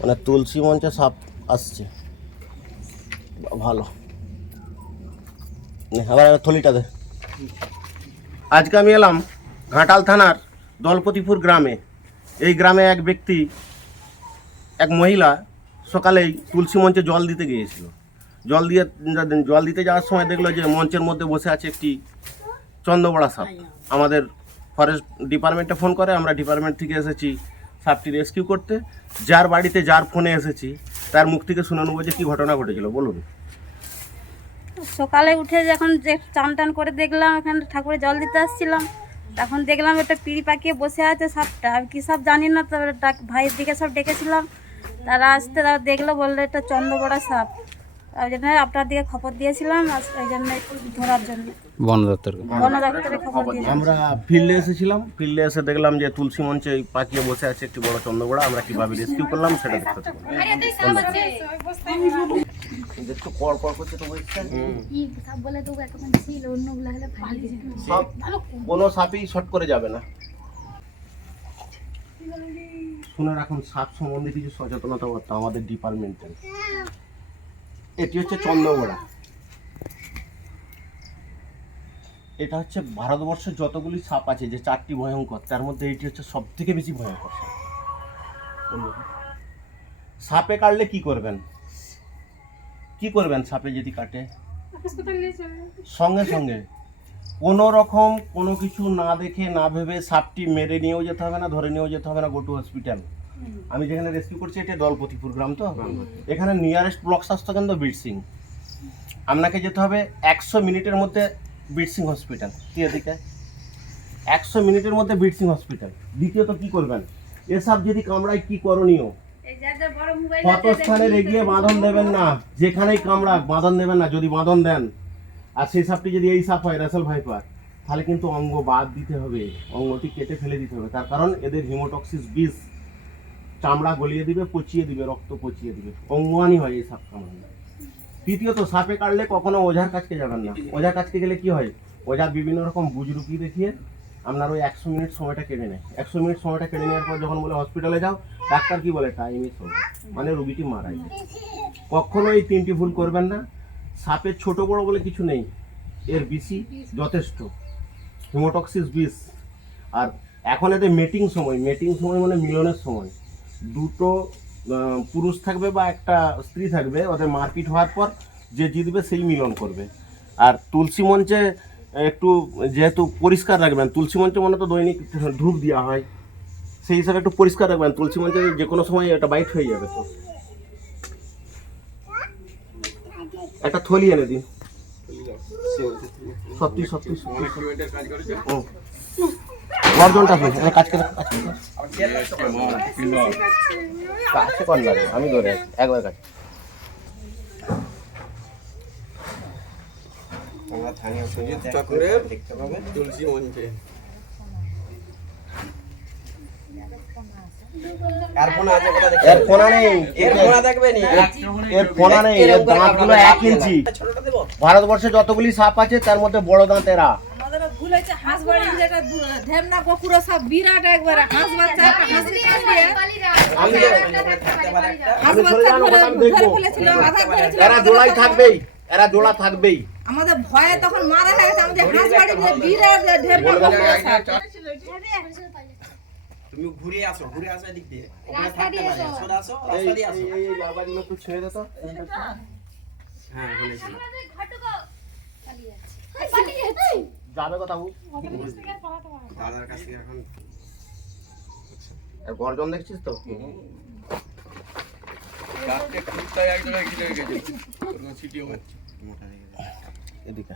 মানে তুলসী মঞ্চে সাপ আসছে, ভালো। আবার থলিটা দে। আজকে আমি এলাম ঘাটাল থানার দলপতিপুর গ্রামে। এই গ্রামে এক ব্যক্তি, এক মহিলা সকালেই তুলসী মঞ্চে জল দিতে গিয়েছিল। জল দিতে যাওয়ার সময় দেখলো যে মঞ্চের মধ্যে বসে আছে একটি চন্দ্রবড়া সাপ। আমাদের ফরেস্ট ডিপার্টমেন্টে ফোন করে, আমরা ডিপার্টমেন্ট থেকে এসেছি সাপটি রেস্কিউ করতে। যার বাড়িতে যার ফোনে এসেছি তার মুখ থেকে শুনে নেবো যে কী ঘটনা ঘটেছিল। বলুন। সকালে উঠে যখন যে চান টান করে দেখলাম এখানে ঠাকুরে জল দিতে আসছিলাম, তখন দেখলাম একটা পিঁড়ি পাকিয়ে বসে আছে সাপটা। আমি কী সাপ জানি না, তারপরে ভাইয়ের দিকে সব ডেকেছিলাম, তারা আসতে তারা দেখলো, বললো এটা চন্দ্রবড়া সাপ। ওই জন্য আপনার দিকে খবর দিয়েছিলাম, ওই জন্য ধরার জন্য বন দপ্তরে খবর দিয়েছিলাম। আমরা ফিল্ডে এসেছিলাম, ফিল্ডে এসে দেখলাম যে তুলসী মঞ্চে পাকিয়ে বসে আছে একটি বড় চন্দ্রবড়া। আমরা কীভাবে রেস্কিউ করলাম সেটা দেখতে থাকুন। একটু পর করছে তো কোনো সাপই শর্ট করে যাবে না। শুনে রাখুন, সাপ সম্বন্ধে কিছু সচেতনতা করতে আমাদের ডিপার্টমেন্টে। এটি হচ্ছে চন্দ্রবড়া। এটা হচ্ছে ভারতবর্ষের যতগুলি সাপ আছে, যে 4টি ভয়ঙ্কর, তার মধ্যে এটি হচ্ছে সব থেকে বেশি ভয়ঙ্কর সাপ। সাপে কাটলে কি করবেন? কি করবেন সাপে যদি কাটে? সঙ্গে সঙ্গে কোনো রকম কোনো কিছু না দেখে না ভেবে সাপটি মেরে নিয়েও যেতে হবে না, ধরে নিয়েও যেতে হবে না, গো টু হসপিটাল। আমি যেখানে রেস্কিউ করছি এটা দলপতিপুর গ্রাম, তো এখানে নিয়ারেস্ট ব্লক স্বাস্থ্যকেন্দ্র বীরসিং। আপনাকে যেতে হবে 100 মিনিটের মধ্যে বীরসিং হসপিটাল। এদিকে 100 মিনিটের মধ্যে বীরসিং হসপিটাল। দ্বিতীয়ত কি করবেন, এসব যদি কামড়ায় কি করণীয়? কত স্থানে এগিয়ে বাঁধন দেবেন না, যেখানেই কামড়া বাঁধন দেবেন না। যদি বাঁধন দেন আর সেই সাপটি যদি এই সাপ হয় রাসেল ভাইপার, তাহলে কিন্তু অঙ্গ বাদ দিতে হবে, অঙ্গটি কেটে ফেলে দিতে হবে। তার কারণ এদের হিমোটক্সিস বিষ চামড়া গলিয়ে দিবে, পচিয়ে দিবে, রক্ত পচিয়ে দিবে, অঙ্গহানি হয় এই সাপ কামড়ালে। তৃতীয়ত, সাপে কাটলে কখনো ওঝার কাছকে যাবেন না। ওঝার কাছকে গেলে কি হয়, ওঝা বিভিন্ন রকম বুজরুকি দেখিয়ে আপনার ওই 100 মিনিট সময়টা কেটে নেয়। 100 মিনিট সময়টা কেটে নেওয়ার পর যখন বলে হসপিটালে যাও, ডাক্তার কি বলে, টাইম ইজ ওভার, মানে রোগীটি মারা যায়। কখনো এই 3টি ভুল করবেন না। সাপের ছোট বড় বলে কিছু নেই, এর বিষই যথেষ্ট, হিমোটক্সিস বিষ। আর এখন এদের মেটিং সময় মানে মিলনের সময়। দুটো পুরুষ থাকবে বা একটা স্ত্রী থাকবে, ওদের মারপিট হওয়ার পর যে জিতবে সেই মিলন করবে। আর তুলসী মঞ্চে একটু যেহেতু পরিষ্কার রাখবেন, তুলসী মঞ্চে মনে তো দৈনিক ধূপ দেওয়া হয়, সেই হিসাবে একটু পরিষ্কার রাখবেন। তুলসী মঞ্চে যে কোনো সময় এটা বাইট হয়ে যাবে। তো একটা থলি এনে দিন। সত্যি গর্জনটা কাজ করে আমি ধরে একবার কাজ। তুলসী মঞ্চে ভারতবর্ষে যতগুলি সাপ আছে তার মধ্যে বড় দাঁত এরা। এরা জোড়াই থাকবেই, এরা জোড়া থাকবেই। আমাদের ভয়ে তখন মারা হয়ে গেছে, আমাদের হাঁসবাড়ি বিরাট ঢের তুমি ঘুরে আসো এদিক দিয়ে, ওখানে থাকতে পারে, সোজা আসো, রাস্তা দিয়ে আসো। এই বাবাগুলো একটু ছেড়ে দে তো। হ্যাঁ, বলেছি যাবে কথা দাদার কাছ থেকে এখন গর্জন দেখছিস তো। এদিকে